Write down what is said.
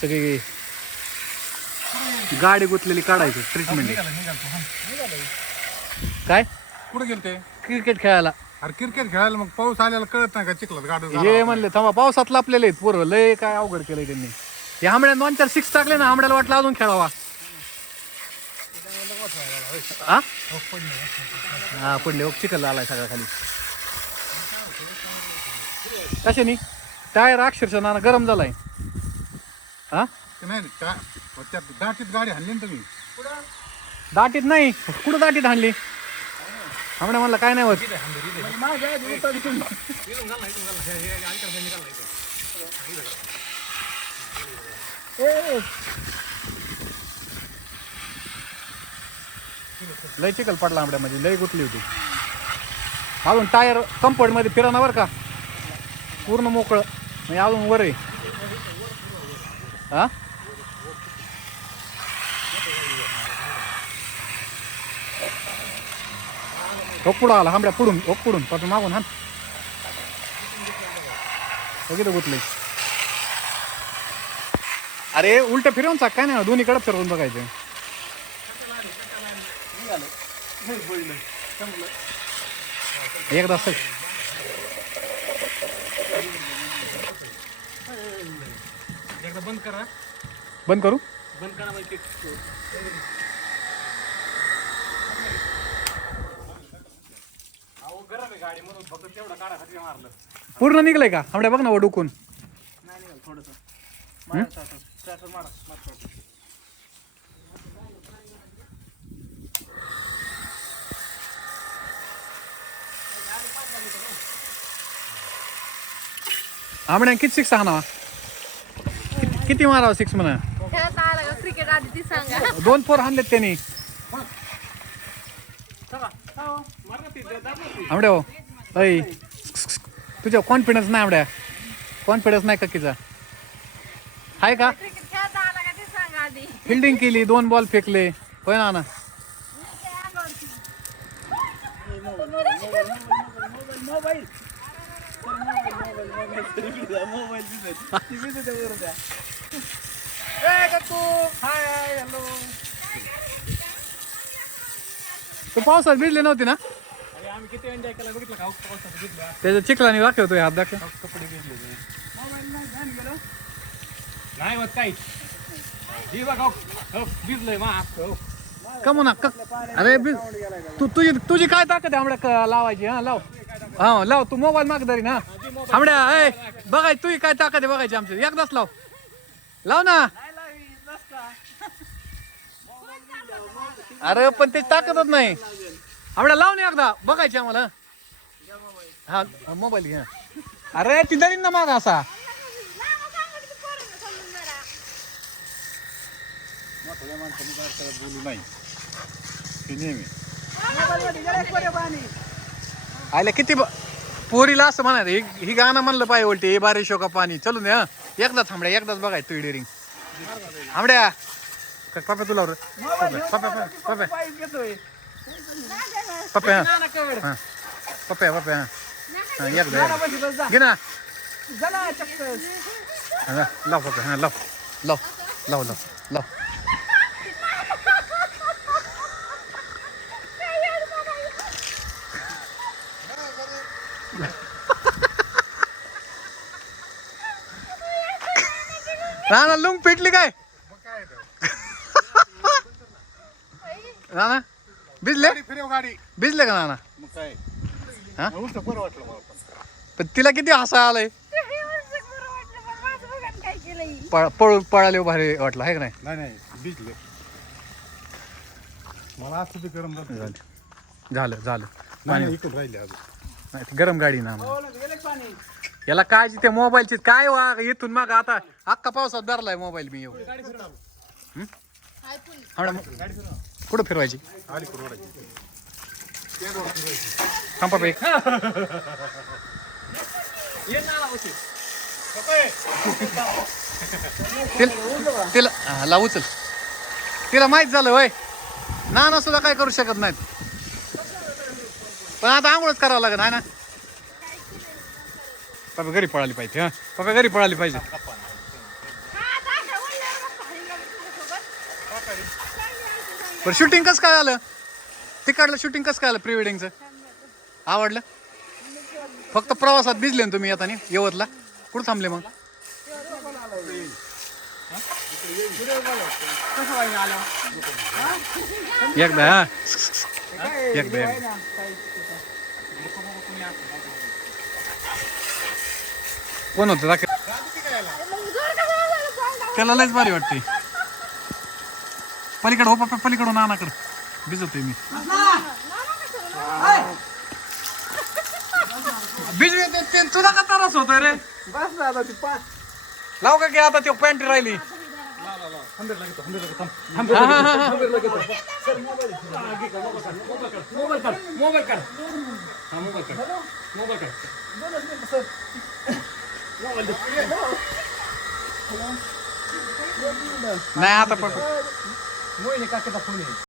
सगळी गाडी गुतलेली काढायचं ट्रीटमेंट काय? कुठे गेले ते क्रिकेट खेळायला. अरे क्रिकेट खेळायला मग पाऊस आल्याला कळत नाही का चिखलात गाडी हे म्हणले थांबा पावसात लापलेले आहेत पोरं. लय काय अवघड केलंय त्यांनी. हे आंबड्या दोन चार सिक्स टाकले ना आंबड्याला वाटलं अजून खेळावा. हा हा पडले हो चिखल आलाय सगळ्या खाली. कशानी टायर अक्षरशः नाना गरम झालाय. हा? ते नाही त्या दाटीत गाडी हाणली ना तुम्ही. दाटीत नाही कुठं दाटीत हाणली? आमड्या म्हणलं काय नाही होत. लय चिकल पडला आंबड्यामध्ये लय गुतली होती. अजून टायर कम्फर्टमध्ये फिरवणार बरं का? पूर्ण मोकळं. म्हणजे अजून वर आहे. हा? हो आला आंबड्या पुढून हो पासून मागून हा बघितलं गुतले अरे उलट फिरवून चाक काय नाही दोन्हीकडे फिरवून बघायचं. एकदा असं एकदा बंद करा. बंद करू? बंद करा म्हणजे अहो गरम आहे गाडी म्हणून फक्त तेवढं काढासाठी मारलं. पूर्ण निघलंय का? आमड्या बघ ना निघाल थोडंसं. मारा ಮಾಡ ಮತ್ತೆ मारा किती सिक्स आणा किती मारावं सिक्स म्हणा? खेळता आला का क्रिकेट आधी ती सांगा दोन फोर हाणलेत त्यांनी. आमड्या हो. तुझ्या कॉन्फिडन्स नाही आमड्या. कॉन्फिडन्स नाही का किचा आहे का क्रिकेट खेळता आला का ती सांगा आधी फिल्डिंग केली दोन बॉल फेकले. होय ना ना तू पावसात भिजले नव्हती ना? त्याच्या चिखलाने दाखवतोय हात दाखव. कपडे भिजले नाही होत काही ही ना अरे बी- तू तुझी तुझी काय ताकद आहे आमड्या क- लावायची हा? लाव. हा लाव तू मोबाईल माग मागदारी ना आमड्या ए बघाय तुझी काय ताकद आहे बघायची आमची. एकदाच लाव. लाव ना. अरे पण ते ताकदच नाही. आमड्या लाव ना एकदा. बघायची आम्हाला हा? मोबाईल घ्या अरे ती दरी ना माग असा. बोलू नाही हे नेहमी आयला किती ब- पोरीला असं म्हणायचं ही ही गाणं म्हणलं पाहिजे उलटी हे बारिश का पाणी. चलून द्या एकदाच थांबड्या एकदाच बघाय तू डेरिंग थांबड्या. क- पप्या तुला रे. पप्या पप्या पप्या. पप्या हा. पप्या पप्या हा. हा एकदा एकदा. घे ना. हा, लाव पप्या हा लाव. लाव लाव लाव लाव. राणा लुंग पेटली काय? राणा भिजले? गाडी भिजले का हा? बरं वाटलं पण. पण तिला किती हसा आलंय? पळ- पळून पळाले भारी वाटलं आहे का नाही? भिजले. मला असं ते गरम झालं झालं झालं. नाही, इकडून राहिले अजून. नाही, ती गरम गाडी ना याला काळजी ते मोबाईलची काय हो, वा इथून मग आता अख्खा पावसात धरलाय मोबाईल मी येऊ कुठं फिरवायची? थांबा तिला तिला हा, उचल तिला माहीत झालं वय नाना सुद्धा काय करू शकत नाहीत. पण आता आंघोळच करावं लागत आहे ना? पप्पा घरी पळाली पाहिजे हा? पप्पा घरी पळाली पाहिजे. बरं शूटिंग कसं काय आलं? तिकडलं शूटिंग कसं काय आलं प्री वेडिंगचं आवडलं? फक्त प्रवासात भिजले ना तुम्ही येताना यवतला? कुठं थांबले मग? एकदा हा कोण होतं दाखव त्याला लयच भारी वाटते पलीकडे हो पप्पा पलीकडून नानाकडे भिजवतोय मी बीज तुला का त्रास होतोय रे बस आता ती लाव का की आता ते पॅन्ट राहिली नाही आता पप्पा मोहिनी काकाचा फोन आहे